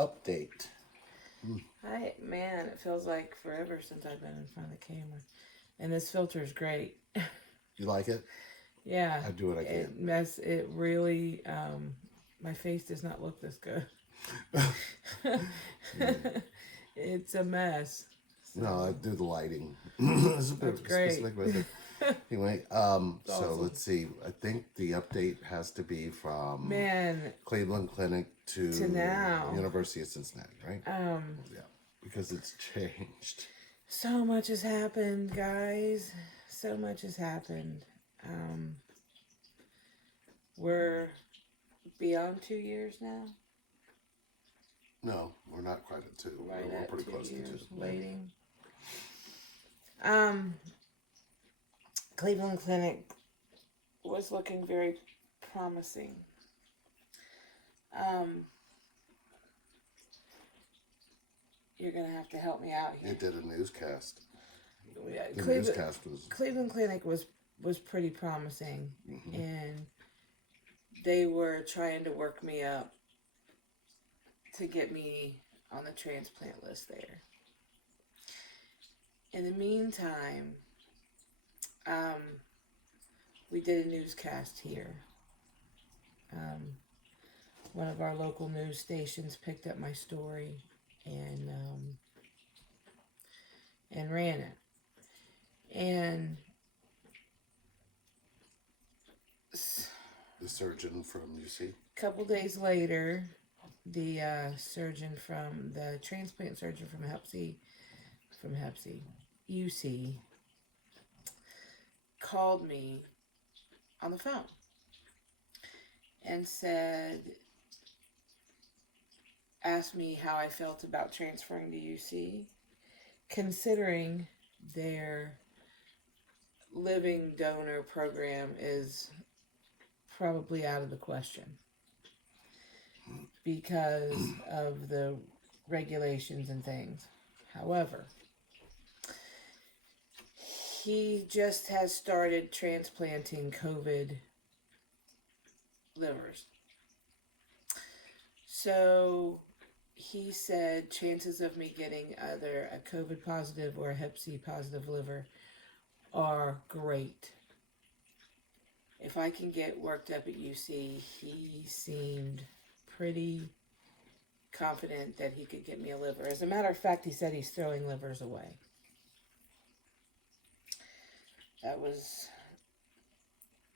update. Man, it feels like forever since I've been in front of the camera. And this filter is great. You like it? Yeah. I do what I can. It really, my face does not look this good. It's a mess. So, No, I do the lighting. It's a bit that's great. specific with it. Anyway, so awesome. let's see. I think the update has to be from Man, Cleveland Clinic to now. University of Cincinnati, right? Yeah, because it's changed. So much has happened, guys. So much has happened. We're beyond 2 years now. No, we're not quite at two. Right we're at pretty 2 close to years two. waiting. Cleveland Clinic was looking very promising. You're gonna have to help me out here. You did a newscast. Yeah, The newscast was Cleveland Clinic was pretty promising, and they were trying to work me up to get me on the transplant list there. In the meantime, we did a newscast here. One of our local news stations picked up my story and ran it. And the surgeon from UC. a couple days later, the surgeon from the transplant surgeon from UC, called me on the phone and asked me how I felt about transferring to UC, considering their living donor program is probably out of the question because of the regulations and things. However, he just has started transplanting COVID livers. So he said chances of me getting either a COVID positive or a Hep C positive liver are great. If I can get worked up at UC, he seemed pretty confident that he could get me a liver. As a matter of fact, he said he's throwing livers away. That was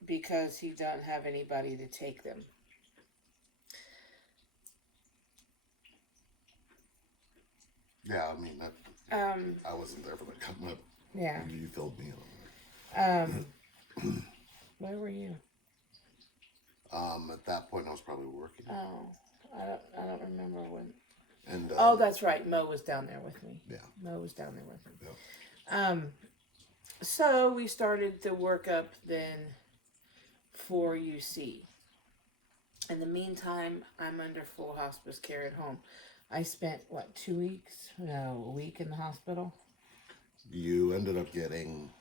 because he doesn't have anybody to take them. Yeah, I mean, I wasn't there for that coming up. Yeah. You filled me in. Where were you? At that point, I was probably working. Oh, I don't remember when. And that's right. Mo was down there with me. Yeah. Mo was down there with me. Yeah. So we started the workup then for UC. In the meantime, I'm under full hospice care at home. I spent, 2 weeks? No, a week in the hospital. You ended up getting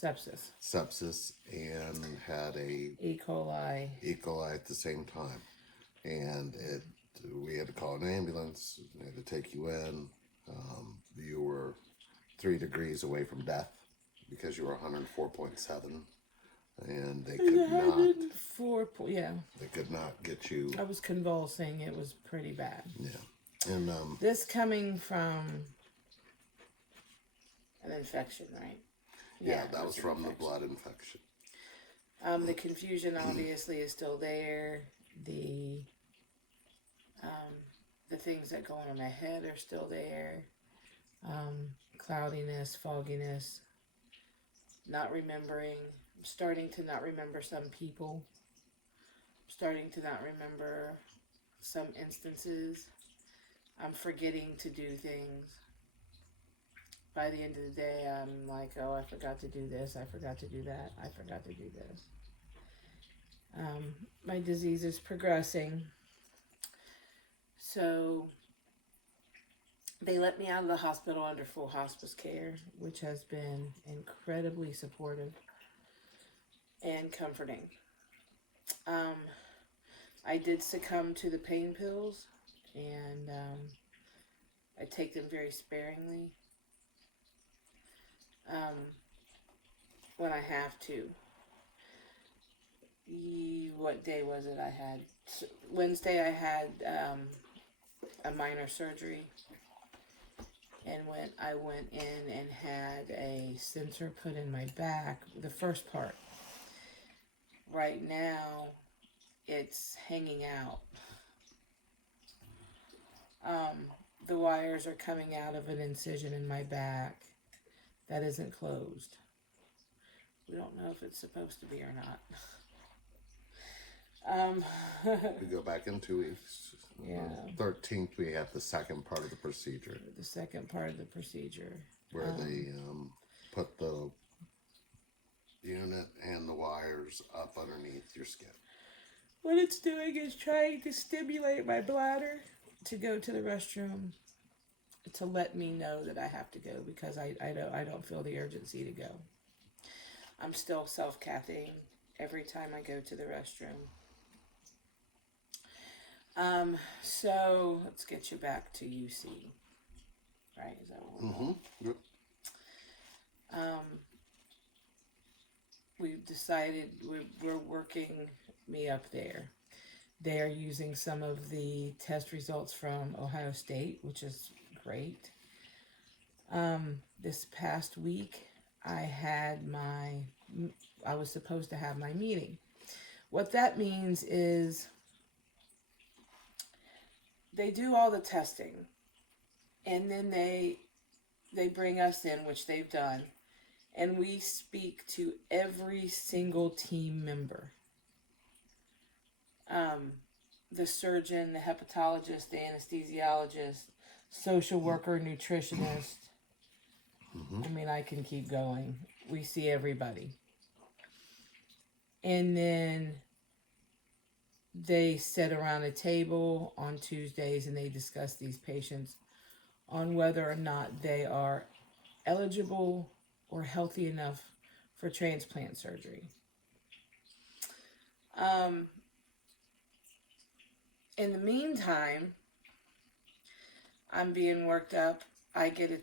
Sepsis and had a E. coli. E. coli at the same time. And we had to call an ambulance. They had to take you in. You were 3 degrees away from death because you were 104.7. And they could not. They could not get you. I was convulsing. It was pretty bad. Yeah, and this coming from an infection, right? Yeah, that was from the blood infection. The confusion obviously is still there. The things that go on in my head are still there. Cloudiness, fogginess, not remembering. I'm starting to not remember some people. I'm starting to not remember some instances. I'm forgetting to do things. By the end of the day, I'm like, oh, I forgot to do this. I forgot to do that. I forgot to do this. My disease is progressing. So they let me out of the hospital under full hospice care, which has been incredibly supportive and comforting. I did succumb to the pain pills, and I take them very sparingly when I have to. What day was it I had? Wednesday I had a minor surgery, and when I went in and had a sensor put in my back, the first part. Right now, it's hanging out. The wires are coming out of an incision in my back that isn't closed. We don't know if it's supposed to be or not. We go back in 2 weeks. Yeah. 13th, we have the second part of the procedure. The second part of the procedure. Where they put the unit and the wires up underneath your skin. What it's doing is trying to stimulate my bladder to go to the restroom, to let me know that I have to go, because I don't feel the urgency to go. I'm still self-cathing every time I go to the restroom. So let's get you back to UC. Right? Is that what we're doing? Yep. We've decided we're working me up there. They are using some of the test results from Ohio State, which is great. This past week, I was supposed to have my meeting. What that means is they do all the testing, and then they bring us in, which they've done, and we speak to every single team member. The surgeon, the hepatologist, the anesthesiologist, social worker, nutritionist. I mean, I can keep going. We see everybody. And then they sit around a table on Tuesdays and they discuss these patients on whether or not they are eligible or healthy enough for transplant surgery. In the meantime, I'm being worked up. I gotta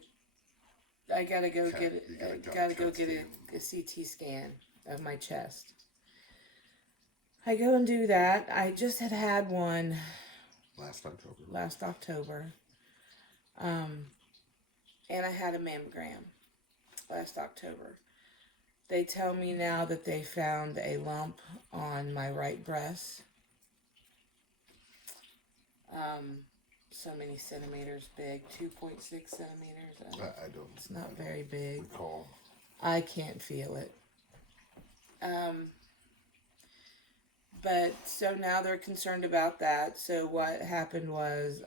go get a CT scan of my chest. I go and do that. I just had one last October. And I had a mammogram last October. They tell me now that they found a lump on my right breast. So many centimeters big, 2.6 centimeters. I don't. It's not very big. Recall. I can't feel it. But so now they're concerned about that. So what happened was,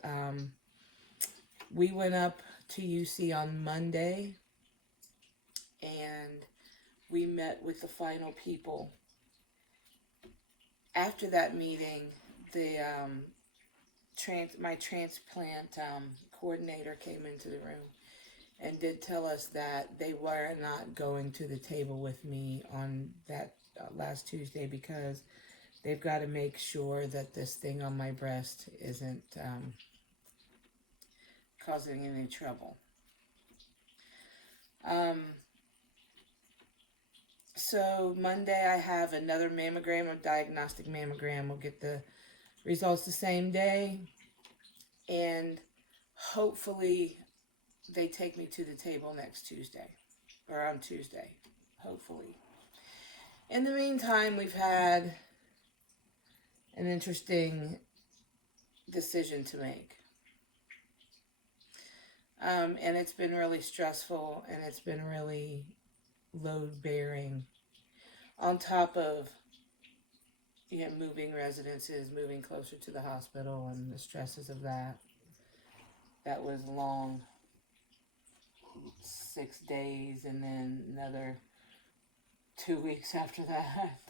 we went up to UC on Monday, and we met with the final people. After that meeting, my transplant coordinator came into the room and did tell us that they were not going to the table with me on that last Tuesday because they've got to make sure that this thing on my breast isn't causing any trouble. So Monday I have another mammogram, a diagnostic mammogram. We'll get the results the same day, and hopefully they take me to the table next Tuesday, or on Tuesday, hopefully. In the meantime, we've had an interesting decision to make. And it's been really stressful, and it's been really load-bearing, on top of moving residences, moving closer to the hospital, and the stresses of that. That was long, 6 days, and then another 2 weeks after that.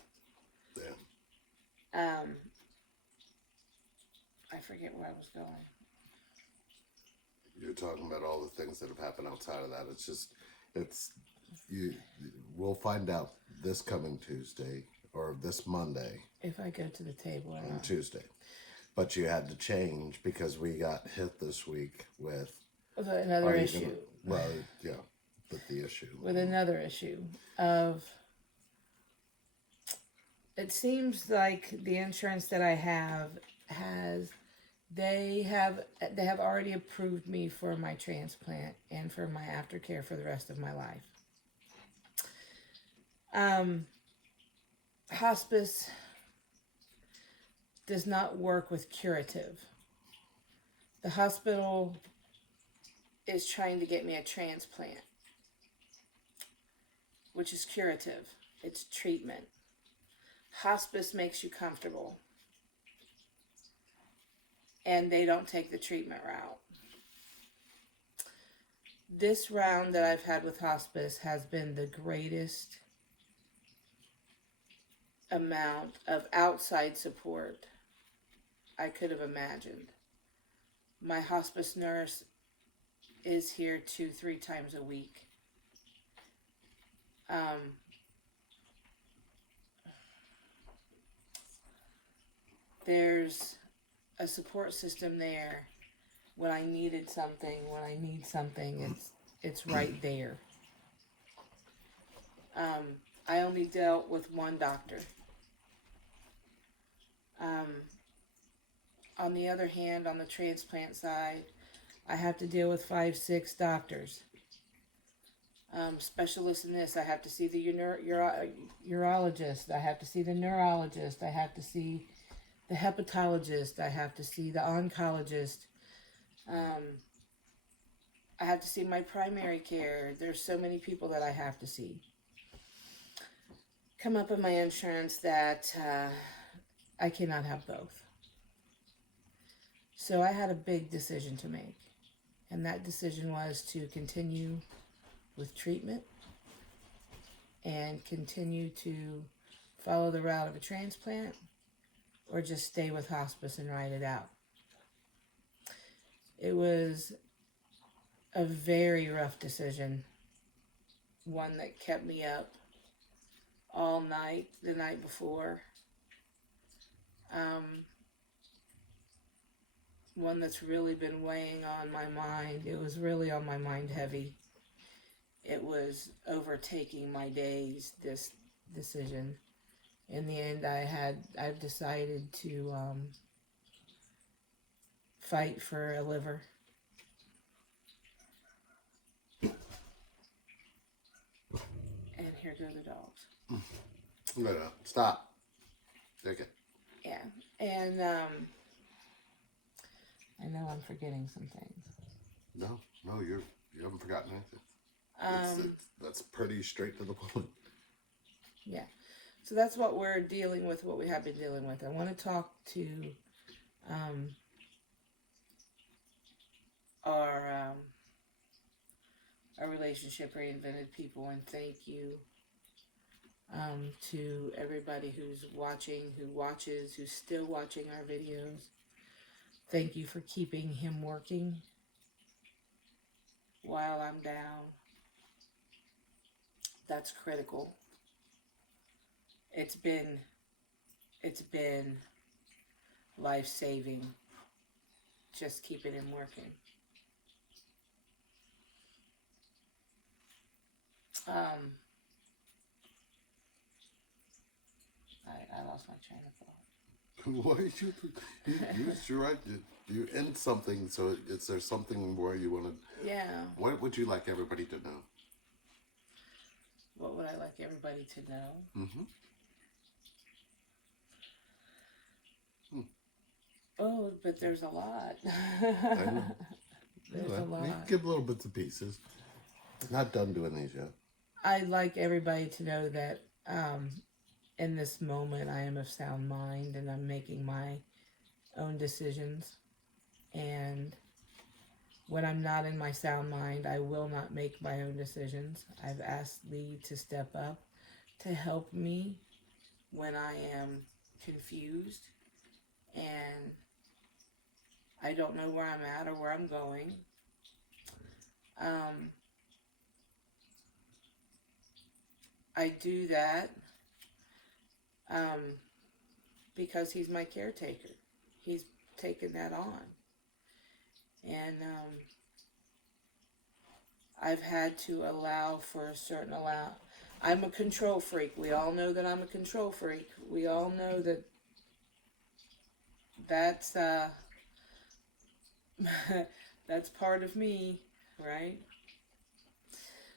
Yeah. I forget where I was going. You're talking about all the things that have happened outside of that. We'll find out this coming Tuesday or this Monday. If I go to the table or on not. Tuesday. But you had to change because we got hit this week with Another are you issue. gonna, well, yeah, but the issue. With another issue of, it seems like the insurance that I have has they have already approved me for my transplant and for my aftercare for the rest of my life. Hospice does not work with curative. The hospital is trying to get me a transplant, which is curative. It's treatment. Hospice makes you comfortable, and they don't take the treatment route. This round that I've had with hospice has been the greatest amount of outside support I could have imagined. My hospice nurse is here 2-3 times a week. There's a support system there. When I needed something, when I need something, it's right there. I only dealt with one doctor. On the other hand, on the transplant side, I have to deal with 5-6 doctors. Specialists in this, I have to see the urologist, I have to see the neurologist, I have to see the hepatologist, I have to see the oncologist, I have to see my primary care. There's so many people that I have to see. Come up in my insurance that I cannot have both. So I had a big decision to make. And that decision was to continue with treatment and continue to follow the route of a transplant, or just stay with hospice and ride it out. It was a very rough decision, one that kept me up all night the night before, one that's really been weighing on my mind. It was really on my mind heavy. It was overtaking my days, this decision. In the end, I've decided to fight for a liver. And here go the dogs. No, stop. Take it. Yeah, and I know I'm forgetting some things. No, you haven't forgotten anything. That's pretty straight to the point. Yeah. So that's what we're dealing with, what we have been dealing with. I want to talk to our relationship reinvented people, and thank you to everybody who's watching, who watches, who's still watching our videos. Thank you for keeping him working while I'm down. That's critical. It's been life-saving, just keeping him working. I lost my train of thought. Why you're right. You end something, so is there something where you want to? Yeah. What would you like everybody to know? What would I like everybody to know? Mm-hmm. Oh, but there's a lot. I know. There's a lot. We give little bits and pieces. Not done doing these yet. I'd like everybody to know that in this moment I am of sound mind and I'm making my own decisions. And when I'm not in my sound mind, I will not make my own decisions. I've asked Lee to step up to help me when I am confused and I don't know where I'm at or where I'm going. I do that because he's my caretaker. taken that on. And I've had to allow for a certain I'm a control freak. We all know that I'm a control freak. We all know that that's that's part of me, right?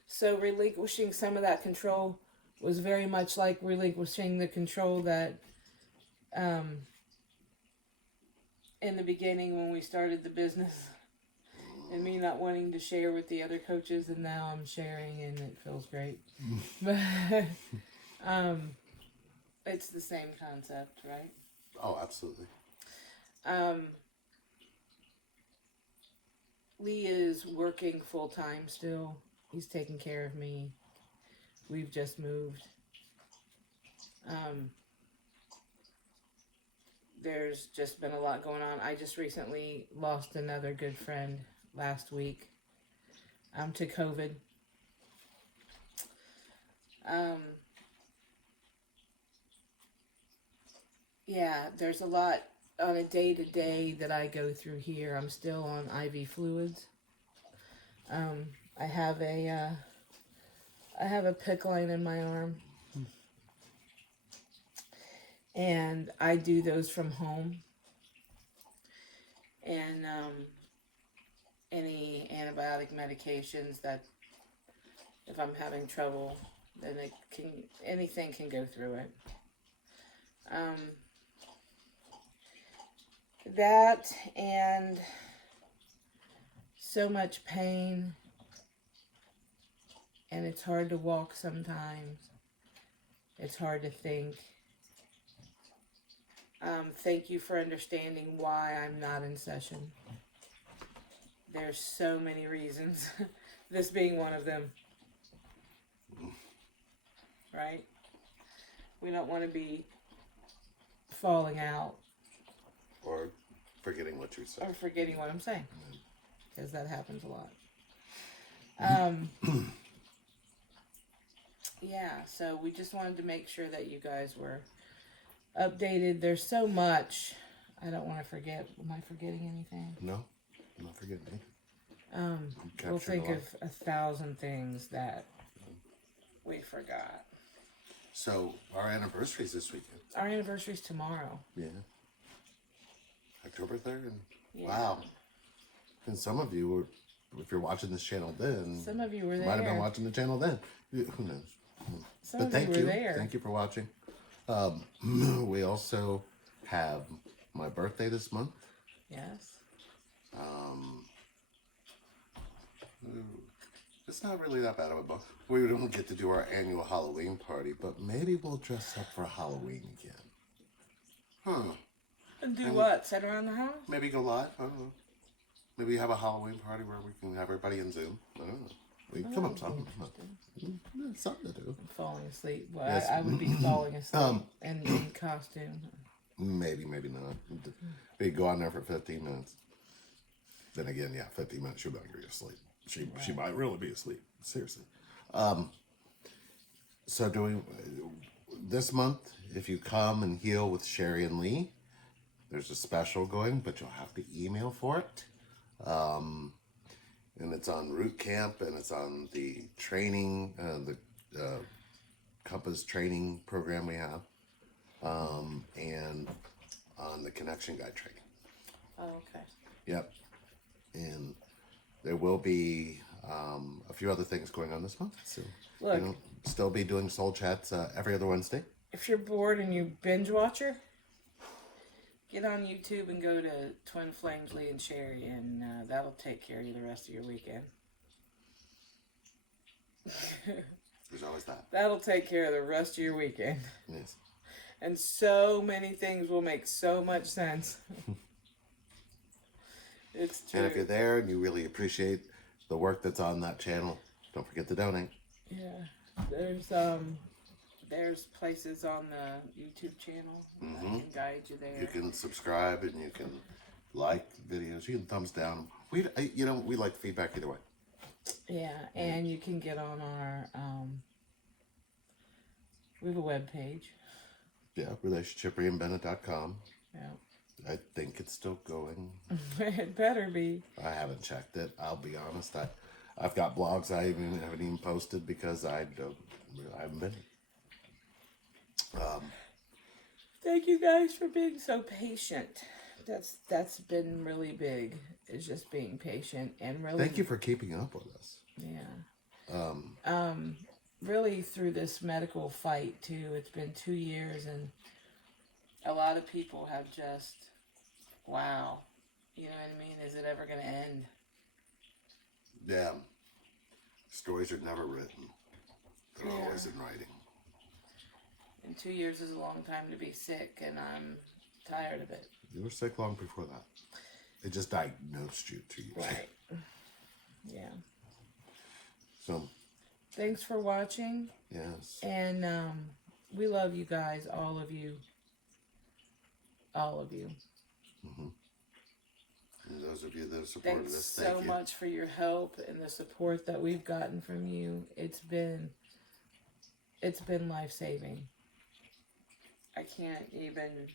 So relinquishing some of that control was very much like relinquishing the control that in the beginning when we started the business, and me not wanting to share with the other coaches, and now I'm sharing and it feels great. But it's the same concept, right? Oh, absolutely. Lee is working full time still. He's taking care of me. We've just moved. There's just been a lot going on. I just recently lost another good friend last week to COVID. Yeah, there's a lot on a day-to-day that I go through here. I'm still on IV fluids. I have a PICC line in my arm, and I do those from home. And any antibiotic medications that, if I'm having trouble, then anything can go through it. That and so much pain, and it's hard to walk sometimes. It's hard to think. Thank you for understanding why I'm not in session. There's so many reasons, this being one of them. Right? We don't want to be falling out. Or forgetting what you said. Or forgetting what I'm saying. Because that happens a lot. Yeah, so we just wanted to make sure that you guys were updated. There's so much. I don't want to forget. Am I forgetting anything? No, I'm not forgetting anything. We'll think of 1,000 things that we forgot. So, our anniversary's this weekend. Our anniversary's tomorrow. Yeah. October 3rd? Yeah. Wow. And some of you were, if you're watching this channel then, some of you were there. Might have been watching the channel then. Who knows? Some but of thank you were there. Thank you for watching. We also have my birthday this month. Yes. It's not really that bad of a book. We don't get to do our annual Halloween party, but maybe we'll dress up for Halloween again. Huh. And do what? Sit around the house? Maybe go live? I don't know. Maybe have a Halloween party where we can have everybody in Zoom. I don't know. We can come up with something. Something to do. I'm falling asleep. Well, Yes. I would be falling asleep in costume. Maybe not. We go on there for 15 minutes. Then again, yeah, 15 minutes, she'll be asleep. She might really be asleep. Seriously. So this month, if you come and heal with Sherry and Lee, there's a special going, but you'll have to email for it. And it's on Root Camp, and it's on the training, the Compass training program we have, and on the Connection Guide training. Oh, okay. Yep. And there will be a few other things going on this month. So, Look, still be doing soul chats every other Wednesday. If you're bored and you binge watcher, get on YouTube and go to Twin Flames Lee and Sherry, and that'll take care of you the rest of your weekend. There's always that. That'll take care of the rest of your weekend. Yes. And so many things will make so much sense. It's true. And if you're there and you really appreciate the work that's on that channel, don't forget to donate. Yeah. There's places on the YouTube channel that can guide you there. You can subscribe and you can like videos. You can thumbs down. We like feedback either way. Yeah, and you can get on our we have a web page. Yeah, relationshipreinvented.com. Yeah. I think it's still going. It better be. I haven't checked it. I'll be honest. I've got blogs I haven't even posted because I haven't been. Thank you guys for being so patient. That's been really big. Is just being patient and really. Thank you for keeping up with us. Yeah. Really through this medical fight too. It's been 2 years, and a lot of people have just, wow. You know what I mean? Is it ever going to end? Yeah. Stories are never written. They're Yeah. always in writing. And 2 years is a long time to be sick, and I'm tired of it. You were sick long before that. They just diagnosed you 2 years ago. Right. Yeah. So, Thanks for watching. yes. And we love you guys, all of you. All of you. And those of you that have supported Thanks us, so thank you. much for your help and the support that we've gotten from you. It's been life-saving. I can't even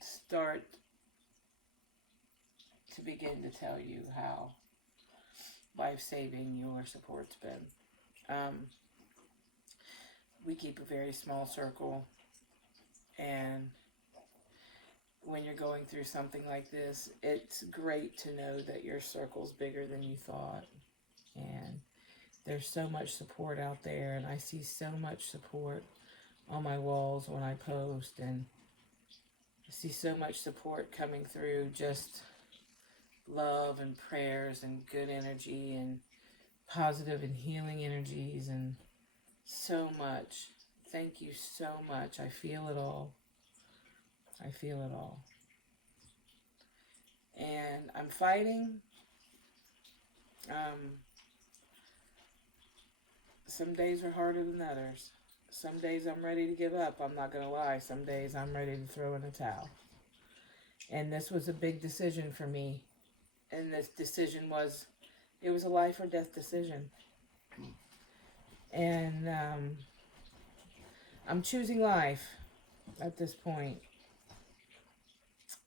start to begin to tell you how life-saving your support's been. We keep a very small circle, and when you're going through something like this, it's great to know that your circle's bigger than you thought. And there's so much support out there, and I see so much support on my walls when I post, and I see so much support coming through, just love and prayers and good energy and positive and healing energies, and so much. Thank you so much. I feel it all. I feel it all. And I'm fighting. Some days are harder than others. Some days I'm ready to give up. I'm not going to lie. Some days I'm ready to throw in a towel. And this was a big decision for me. And this decision was, it was a life or death decision. And I'm choosing life at this point.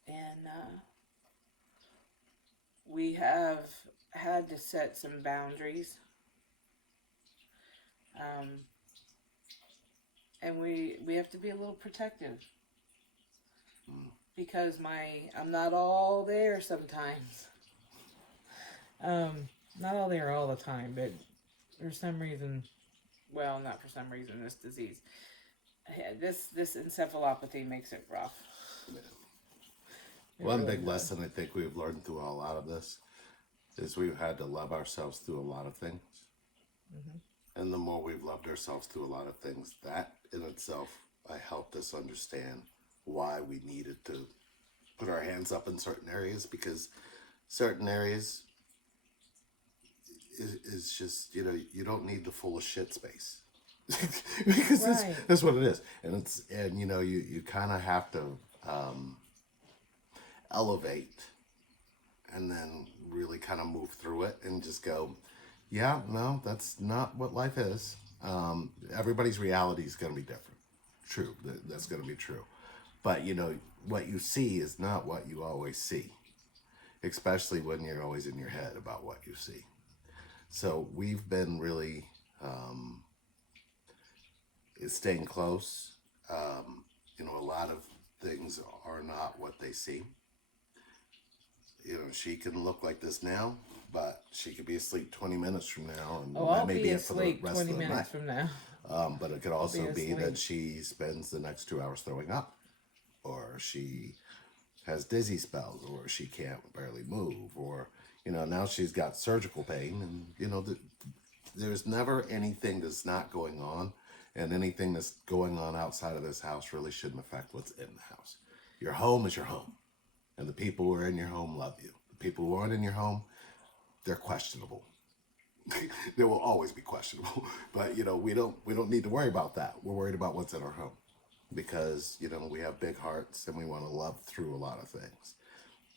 And we have had to set some boundaries. And we have to be a little protective. Because I'm not all there sometimes. Not all there all the time, but for some reason, well, not for some reason, this disease. This encephalopathy makes it rough. One big lesson I think we've learned through a lot of this is we've had to love ourselves through a lot of things. And the more we've loved ourselves through a lot of things, that in itself helped us understand why we needed to put our hands up in certain areas, because certain areas is just, you don't need the full of shit space. Because Right. that's what it is. And you kind of have to elevate and then really kind of move through it and just go, yeah, no, that's not what life is. Everybody's reality is going to be different. True, that's going to be true. But, what you see is not what you always see, especially when you're always in your head about what you see. So we've been really staying close. A lot of things are not what they seem. She can look like this now, but she could be asleep 20 minutes from now, and I'll that may be it for the asleep rest 20 of the minutes night. from now. But it could also be asleep. that she spends the next 2 hours throwing up, or she has dizzy spells, or she can't barely move, or now she's got surgical pain, and there's never anything that's not going on, and anything that's going on outside of this house really shouldn't affect what's in the house. Your home is your home, and the people who are in your home love you. The people who aren't in your home, they're questionable. They will always be questionable, but we don't need to worry about that. We're worried about what's in our home, because we have big hearts and we want to love through a lot of things,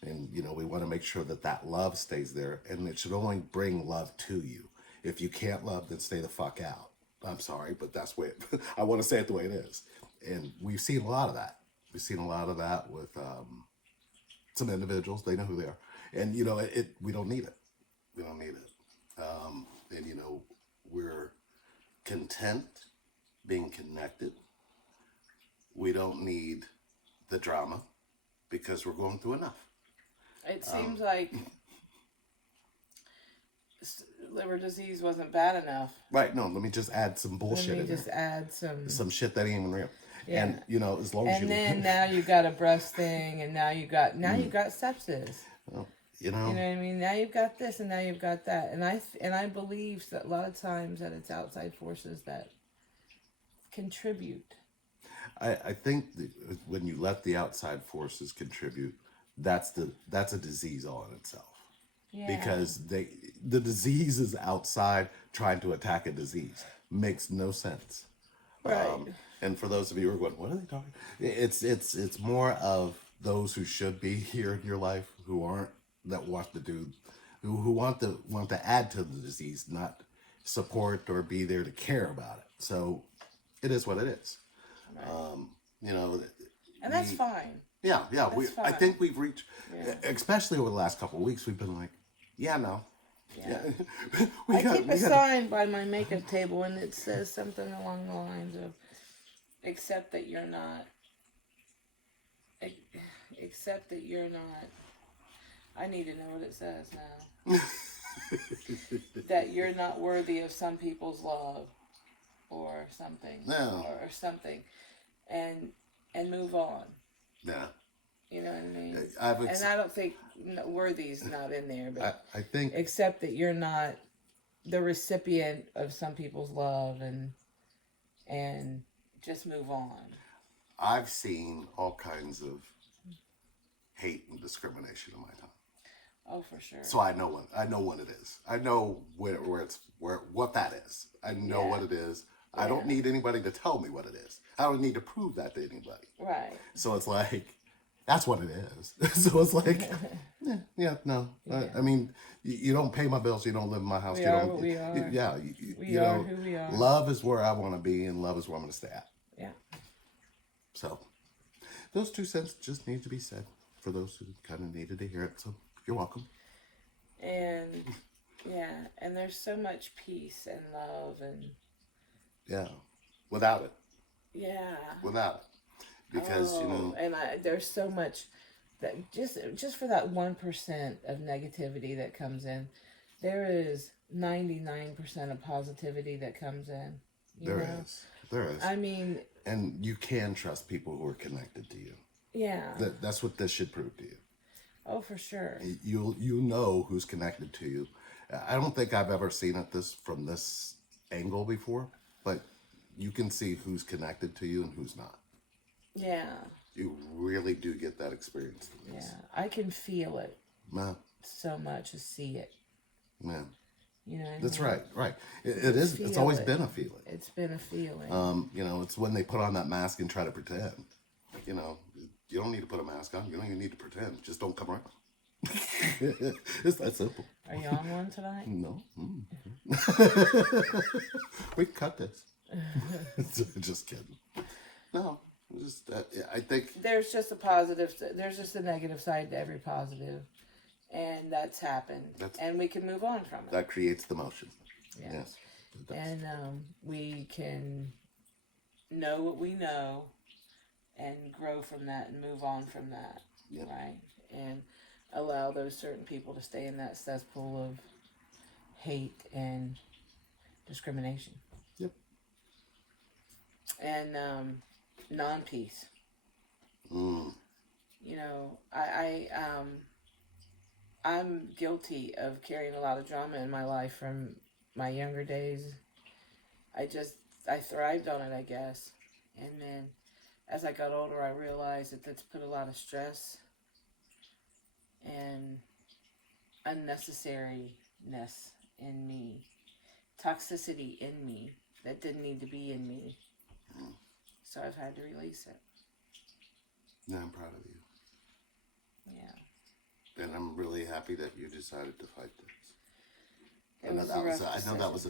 and we want to make sure that love stays there, and it should only bring love to you. If you can't love, then stay the fuck out. I'm sorry, but that's the way I want to say it the way it is. And we've seen a lot of that. We've seen a lot of that with some individuals. They know who they are, and we don't need it. We don't need it. And we're content being connected. We don't need the drama because we're going through enough. It seems like liver disease wasn't bad enough. Right. No, let me just add some bullshit Let me in just there. add some Shit that ain't even real. Yeah. And as long as And you then now you got a breast thing, and now you got sepsis. well, You know what I mean? Now you've got this, and now you've got that, and I believe that a lot of times that it's outside forces that contribute. I think that when you let the outside forces contribute, that's a disease all in itself. Yeah. Because the disease is outside trying to attack a disease. Makes no sense. Right. And for those of you who are going, what are they talking? It's more of those who should be here in your life who aren't, that want to do, who want to add to the disease, not support or be there to care about it. So it is what it is. Right. And that's fine. Yeah. That's I fine. think we've reached, especially over the last couple of weeks, we've been like, yeah, no. Yeah. We I keep a sign by my makeup table, and it says something along the lines of, accept that you're not, I need to know what it says now. That you're not worthy of some people's love, or something. No. Or something. And move on. Yeah. You know what I mean? And I don't think worthy's not in there, but I think accept that you're not the recipient of some people's love, and just move on. I've seen all kinds of hate and discrimination in my time. Oh, for sure. So I know what it is. I know what that is. I know what it is. I don't need anybody to tell me what it is. I don't need to prove that to anybody. Right. So it's like, that's what it is. So it's like, no. I mean, you don't pay my bills. You don't live in my house. We are what we are. Yeah. We are who we are. Love is where I want to be, and love is where I'm going to stay at. Yeah. So those 2 cents just need to be said for those who kind of needed to hear it. So you're welcome. And and there's so much peace and love, and without it. Yeah. Without it. Because and there's so much that just for that 1% of negativity that comes in, there is 99% of positivity that comes in. There is. I mean, and you can trust people who are connected to you. Yeah. That's what this should prove to you. Oh, for sure. You know who's connected to you. I don't think I've ever seen it from this angle before, but you can see who's connected to you and who's not. Yeah. You really do get that experience. Yeah, I can feel it. Man. So much as see it. Man. You know what That's I mean? right. It is. It's always been a feeling. It's been a feeling. It's when they put on that mask and try to pretend. You don't need to put a mask on. You don't even need to pretend. Just don't come around. It's that simple. Are you on one tonight? No. We can cut this. Just kidding. No. Just I think there's just a positive. There's just a negative side to every positive, and that's happened. And we can move on from it. That creates the motion. Yes. And we can know what we know, and grow from that, and move on from that. Yep. Right. And allow those certain people to stay in that cesspool of hate and discrimination. Yep. And non-peace. I'm guilty of carrying a lot of drama in my life from my younger days. I thrived on it, I guess. And then as I got older, I realized that that's put a lot of stress and unnecessariness in me, toxicity in me that didn't need to be in me. So I've had to release it. Yeah, I'm proud of you. Yeah. And I'm really happy that you decided to fight this. It was a rough decision. I know that was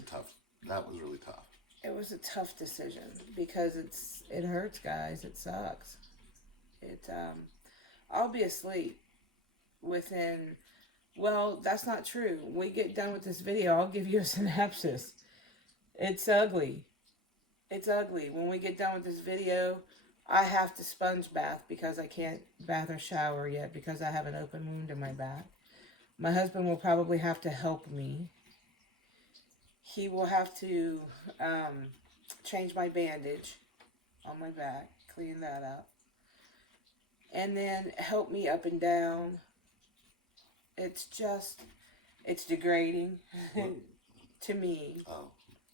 really tough. It was a tough decision because it hurts, guys. It sucks. I'll be asleep within. Well, that's not true. When we get done with this video, I'll give you a synopsis. It's ugly. It's ugly. When we get done with this video, I have to sponge bath because I can't bath or shower yet because I have an open wound in my back. My husband will probably have to help me. He will have to change my bandage on my back, clean that up, and then help me up and down. It's degrading to me. Oh,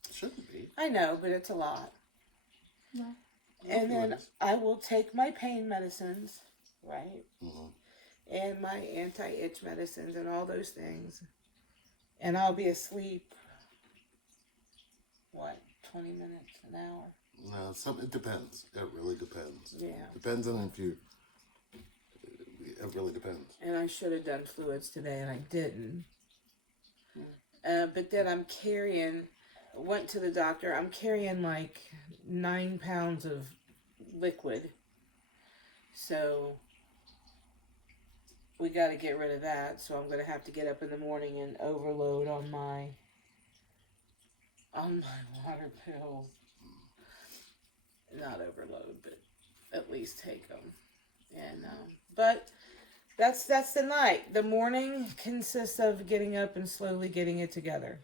it shouldn't be. I know, but it's a lot. No. And then I will take my pain medicines, right? Mm-hmm. And my anti-itch medicines and all those things. And I'll be asleep, 20 minutes, an hour? No, it depends. It really depends. Yeah. Depends on if you... It really depends. And I should have done fluids today, and I didn't. But then I'm carrying... Went to the doctor. I'm carrying like 9 pounds of liquid. So we got to get rid of that. So I'm going to have to get up in the morning and overload on my water pills. Not overload, but at least take them. And but that's the night. The morning consists of getting up and slowly getting it together.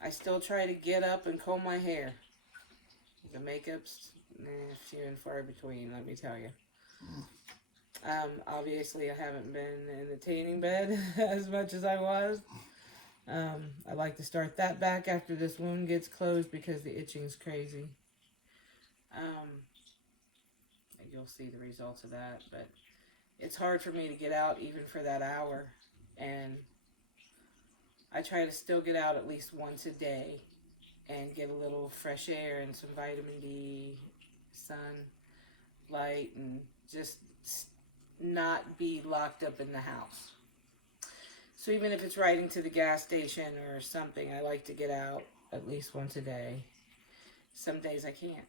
I still try to get up and comb my hair. The makeup's few and far between, let me tell you. Obviously, I haven't been in the tanning bed as much as I was. I'd like to start that back after this wound gets closed because the itching's crazy. You'll see the results of that, but it's hard for me to get out even for that hour, and I try to still get out at least once a day and get a little fresh air and some vitamin D, sunlight, and just not be locked up in the house. So even if it's riding to the gas station or something, I like to get out at least once a day. Some days I can't.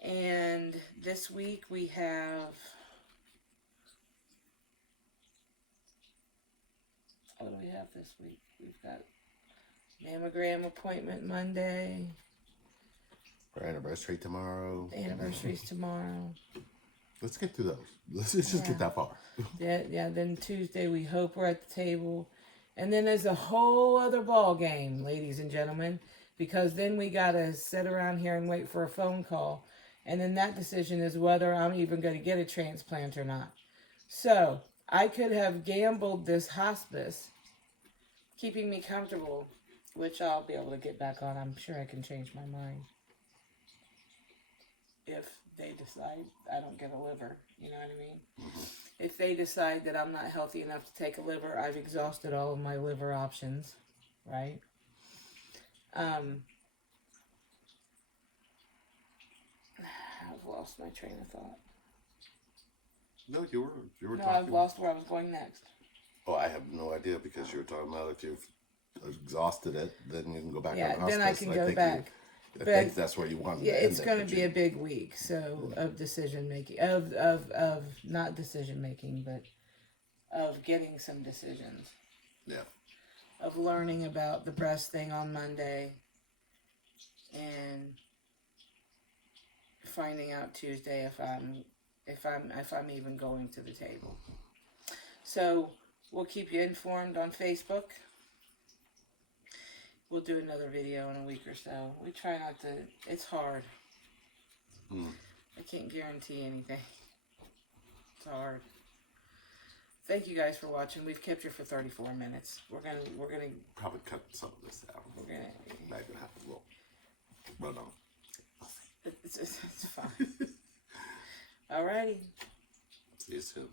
And this week we have... What do we have this week? We've got mammogram appointment Monday. Our anniversary tomorrow. The anniversary's tomorrow. Let's get to those. Let's just get that far. Yeah. Then Tuesday we hope we're at the table. And then there's a whole other ball game, ladies and gentlemen. Because then we got to sit around here and wait for a phone call. And then that decision is whether I'm even going to get a transplant or not. So... I could have gambled this hospice, keeping me comfortable, which I'll be able to get back on. I'm sure I can change my mind. If they decide I don't get a liver, you know what I mean? Mm-hmm. If they decide that I'm not healthy enough to take a liver, I've exhausted all of my liver options, right? I've lost my train of thought. No, you were No, talking. I've lost where I was going next. Oh, I have no idea because you were talking about if you've exhausted it, then you can go back on Yeah, hospice. then I can go back. I think that's where you wanted to end it's going to be a big week, so of decision making, of not decision making, but of getting some decisions. Yeah. Of learning about the breast thing on Monday, and finding out Tuesday if I'm even going to the table. So we'll keep you informed on Facebook. We'll do another video in a week or so. We try not to. It's hard. I can't guarantee anything. It's hard. Thank you guys for watching. We've kept you for 34 minutes. We're gonna probably cut some of this out. We're gonna not gonna have to roll. But no. It's fine. Alrighty. See you soon.